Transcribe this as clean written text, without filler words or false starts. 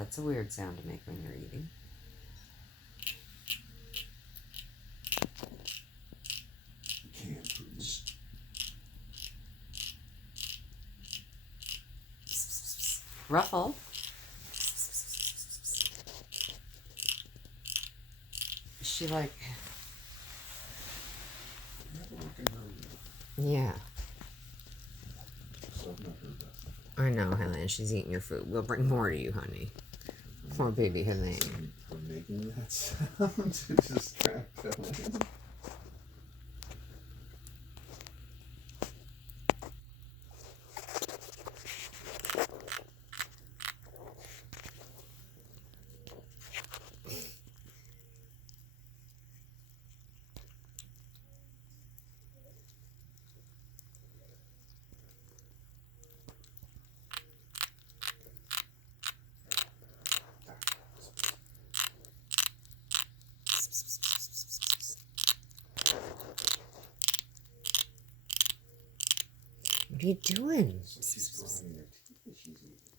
That's a weird sound to make when you're eating. Canned foods. Ruffle. Is she like... Yeah. So I've not heard that before. I know, Helene. She's eating your food. We'll bring more to you, honey. Poor baby Helene. For making that sound to distract Helene. What are you doing? So she's grinding her teeth as she's eating.